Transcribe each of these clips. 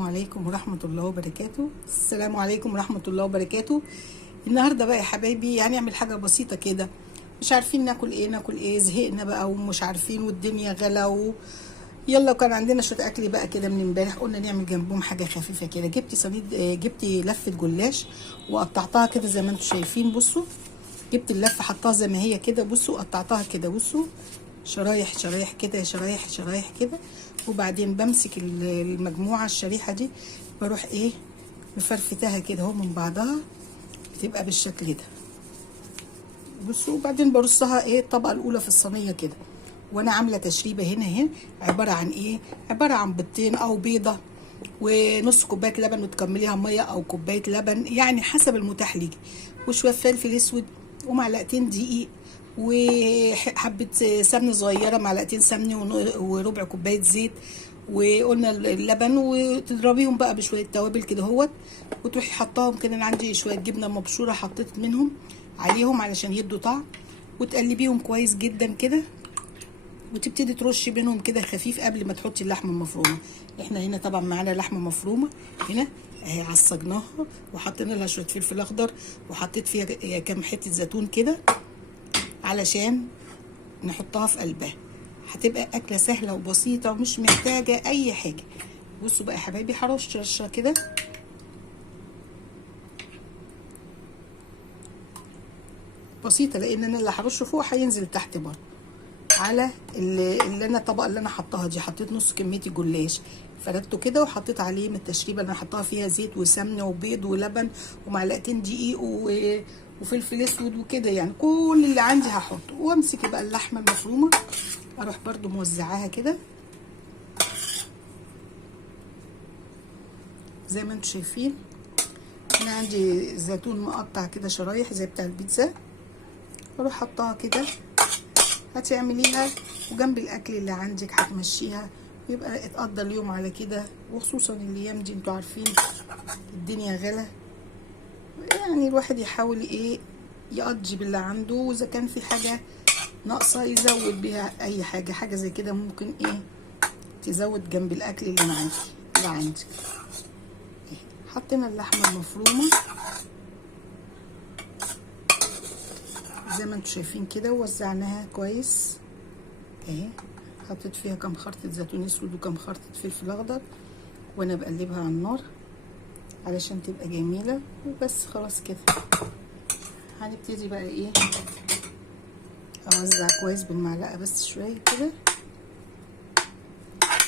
عليكم ورحمة الله وبركاته. السلام عليكم ورحمة الله وبركاته. النهاردة بقى يا حبايبي هنعمل حاجة بسيطة كده، مش عارفين ناكل ايه زهقنا بقى ومش عارفين والدنيا غلا يلا. وكان عندنا شوية اكل بقى كده من امبارح، قلنا نعمل جنبهم حاجة خفيفة كده. جبت لفة جلاش وقطعتها كده زي ما انتم شايفين. بصوا جبت اللفة حطها زي ما هي كده، بصوا قطعتها كده، بصوا شرايح شرايح كده، شرايح شرايح كده. وبعدين بمسك المجموعه الشريحه دي، بروح مفرفتها كده اهو من بعضها، بتبقى بالشكل ده. بصوا وبعدين برصها الطبقه الاولى في الصينيه كده. وانا عامله تشريبه هنا عباره عن عباره عن بيضتين او بيضه ونص كوبايه لبن وتكمليها ميه او كوبايه لبن، يعني حسب المتاح ليكي، وشويه فلفل اسود ومعلقتين دقيق وحبه سمنه صغيره، معلقتين سمنه وربع كوبايه زيت، وقلنا اللبن، وتضربيهم بقى بشويه توابل كده اهوت، وتروحي حطاهم كده. انا عندي شويه جبنه مبشوره حطيت منهم عليهم علشان يدوا طعم، وتقلبيهم كويس جدا كده، وتبتدي ترشي بينهم كده خفيف قبل ما تحطي اللحمه المفرومه. احنا هنا طبعا معانا لحمه مفرومه هنا اهي، عصجناها وحطينا لها شويه فلفل اخضر، وحطيت فيها كام حته زيتون كده علشان نحطها في قلبها. هتبقى اكله سهله وبسيطه ومش محتاجه اي حاجه. بصوا بقى يا حبايبي، هرش رشه كده بسيطه، لان انا اللي هرشه فوق هينزل تحت برضه على اللي انا الطبقه اللي انا حطاها دي. حطيت نص كميه الجلاش، فردته كده وحطيت عليه من التشريبه اللي انا حطاها فيها زيت وسمنه وبيض ولبن ومعلقتين دقيق وفلفل اسود وكده، يعني كل اللي عندي هحطه. وامسك بقى اللحمه المفرومه، اروح برضو موزعاها كده زي ما انتم شايفين. انا عندي زيتون مقطع كده شرايح زي بتاع البيتزا، اروح حطاها كده. هتعمليها وجنب الاكل اللي عندك هتمشيها، يبقى اتقضى اليوم على كده. وخصوصا الايام دي انتوا عارفين الدنيا غلا، يعني الواحد يحاول يقضي باللي عنده، واذا كان في حاجه ناقصه يزود بيها اي حاجه زي كده. ممكن تزود جنب الاكل اللي عندك. حطينا اللحمه المفرومه زي ما انتم شايفين كده، ووزعناها كويس اهي. حطيت فيها كام خرطه زيتون اسود وكام خرطه فلفل اخضر، وانا بقلبها على النار علشان تبقى جميله. وبس خلاص كده هنبتدي بقى اوزع كويس بالمعلقه بس شويه كده،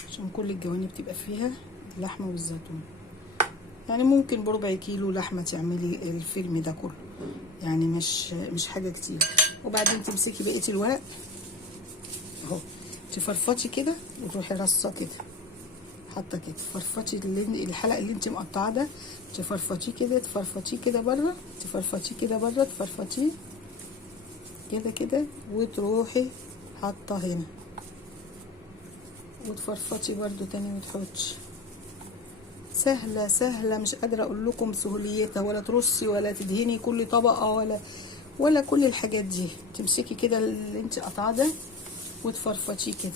عشان كل الجوانب تبقى فيها اللحمه والزيتون. يعني ممكن بربع كيلو لحمه تعملي الفيلم ده كله، يعني مش حاجه كتير. وبعدين تمسكي بقيه الورق اهو، تفرفطي كده وتروحي رصه كده، حاطه كده، تفرفطي الحلقه اللي انت مقطعاه ده، تفرفطيه كده، تفرفطيه كده بره، تفرفطيه كده بره، تفرفطيه كده وتروحي حاطه هنا، وتفرفطي برده تاني وتحطي. سهله مش قادره اقول لكم سهوليتها، ولا ترصي ولا تدهني كل طبقه ولا كل الحاجات دي. تمسكي كده اللي انت قطعاه ده وتفرفطيه كده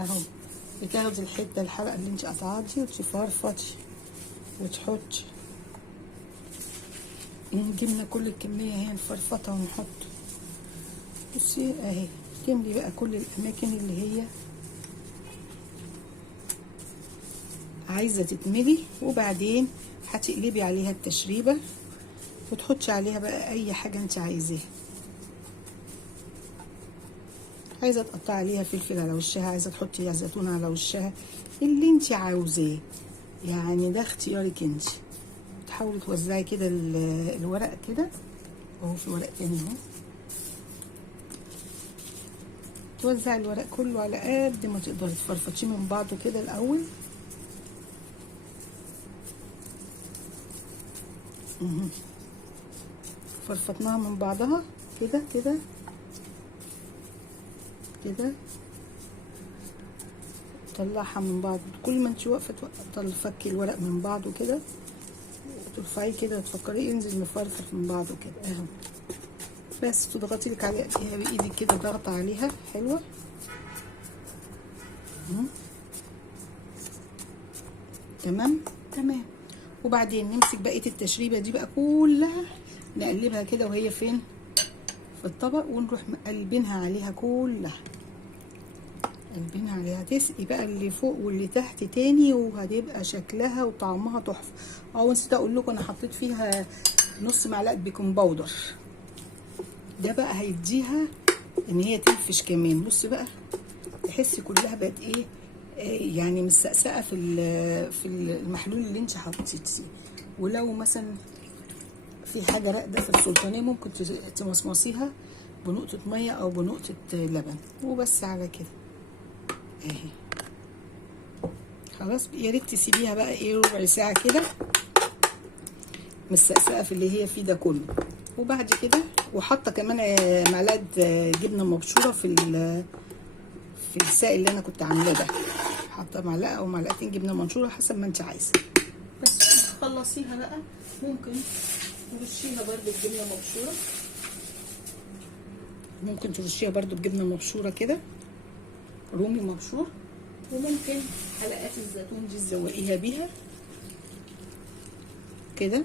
اهو، بتاخدي الحلقه اللي انت قطعاها دي وتفرفطي وتحطي. جبنا كل الكميه اهي نفرفطها ونحط. بصي اهي، تملي بقى كل الاماكن اللي هي عايزه تتملي. وبعدين هتقلبي عليها التشريبه وتحطي عليها بقى اي حاجه انت عايزاها. عايزه تقطعي عليها فلفل على وشها، عايزه تحطي زيتون على وشها، اللي انت عاوزاه، يعني ده اختيارك انت. تحاولي توزعي كده الورق كده اهو، في ورق تاني اهو، توزعي الورق كله على قد ما تقدري. تفرفطيه من بعضه كده الاول فرفطناها من بعضها كده طلعها من بعض. كل ما انت واقفه تفكي الورق من بعضه كده، وترفعيه كده وتفكريه ينزل مفرفط من بعضه كده اهو. بس تضغطي لك عليها بايدك كده، ضغطه عليها حلوه. تمام. تمام. وبعدين نمسك بقيه التشريبه دي بقى كلها، نقلبها كده وهي فين في الطبق، ونروح مقلبينها عليها كلها، قلبينها عليها. تسقي بقى اللي فوق واللي تحت تاني، وهتبقى شكلها وطعمها تحفه. نسيت اقول لكم انا حطيت فيها نص معلقه بيكنج باودر، ده بقى هيديها ان هي تنفش كمان. بصي بقى تحسي كلها بقت ايه، يعني مسقسقه في المحلول اللي انت حطيتيه. ولو مثلا في حاجه راقده في السلطانيه ممكن تمصمصيها بنقطه ميه او بنقطه لبن، وبس على كده اهي. خلاص يا ريت تسيبيها بقى ايه ربع ساعه كده مسقسقه في اللي هي فيه ده كله. وبعد كده وحاطه كمان معلقه جبنه مبشوره في السائل اللي انا كنت عاملاه ده، حاطه معلقه او معلقتين جبنه منشوره حسب ما انت عايزه. بس تخلصيها بقى ممكن ترشيها برده بجبنه مبشوره، ممكن ترشيها برده بجبنه مبشوره كده رومي مبشور، وممكن حلقات الزيتون دي تزوقيها بيها كده،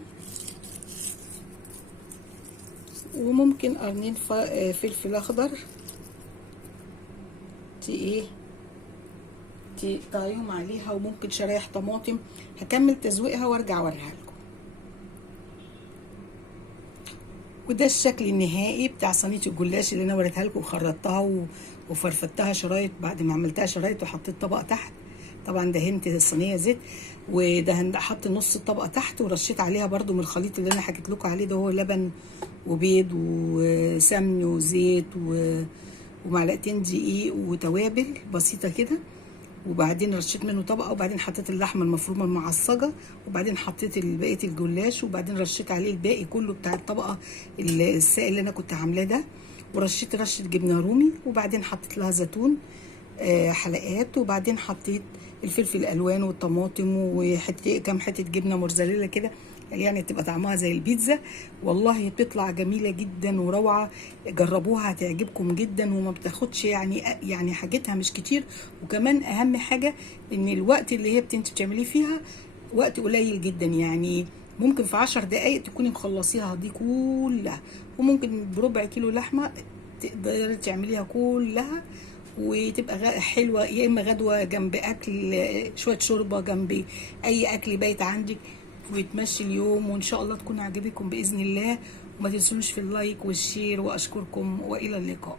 وممكن قرنين فلفل اخضر تقطعيهم عليها، وممكن شرايح طماطم. هكمل تزويقها وارجع اوريها لكم. وده الشكل النهائي بتاع صينيه الجلاش اللي انا وريتها لكم، وخرطتها وفرفتها شرايط بعد ما عملتها شرايط، وحطيت طبق تحت. طبعا دهنت الصينيه زيت، ودهن حط نص الطبقه تحت، ورشيت عليها برده من الخليط اللي انا حكيت لكم عليه ده، هو لبن وبيض وسمن وزيت ومعلقتين دقيق وتوابل بسيطه كده. وبعدين رشيت منه طبقه، وبعدين حطيت اللحمه المفرومه المعصجه، وبعدين حطيت بقيه الجلاش، وبعدين رشيت عليه الباقي كله بتاع الطبقه السائل اللي انا كنت عاملاه ده، ورشيت رشه جبنه رومي، وبعدين حطيت لها زيتون حلقات، وبعدين حطيت الفلفل الالوان والطماطم كام حته جبنه موتزاريلا كده، يعني تبقى طعمها زي البيتزا. والله بتطلع جميله جدا وروعه، جربوها هتعجبكم جدا، وما بتاخدش يعني حاجتها مش كتير. وكمان اهم حاجه ان الوقت اللي هي انت بتعمليه فيها وقت قليل جدا، يعني ممكن في 10 دقايق تكوني مخلصيها دي كلها، وممكن بربع كيلو لحمه تقدري تعمليها كلها، وتبقى حلوه، يا اما غدوه جنب اكل، شويه شوربه جنب اي اكل بايت عندك، وتمشي اليوم. وان شاء الله تكون عجبكم باذن الله، وما تنسونوش في اللايك والشير، واشكركم والى اللقاء.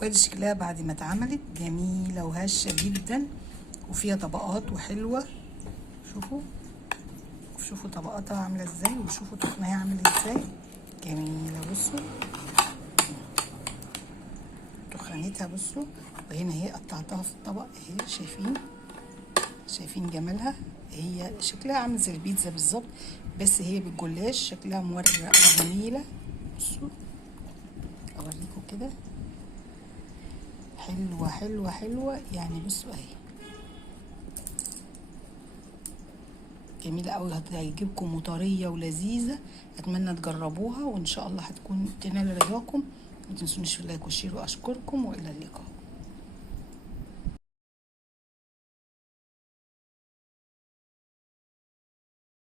وادي شكلها بعد ما اتعملت، جميله وهشه جدا وفيها طبقات وحلوه. شوفوا طبقاتها عامله ازاي، وشوفوا تخنها عامل ازاي، جميله. بصوا تخنتها، بصوا. وهنا هي قطعتها في الطبق اهي، شايفين جمالها. هي شكلها عامل زي البيتزا بالظبط، بس هي بالجلاش شكلها مورق وجميله. بصوا اوريكم كده، حلوه حلوه حلوه يعني. بصوا اهي جميله قوي، هتعجبكم وطريه ولذيذه. اتمنى تجربوها، وان شاء الله هتكون تنال رضاكم. ما تنسونيش في اللايك والشير، واشكركم والى اللقاء.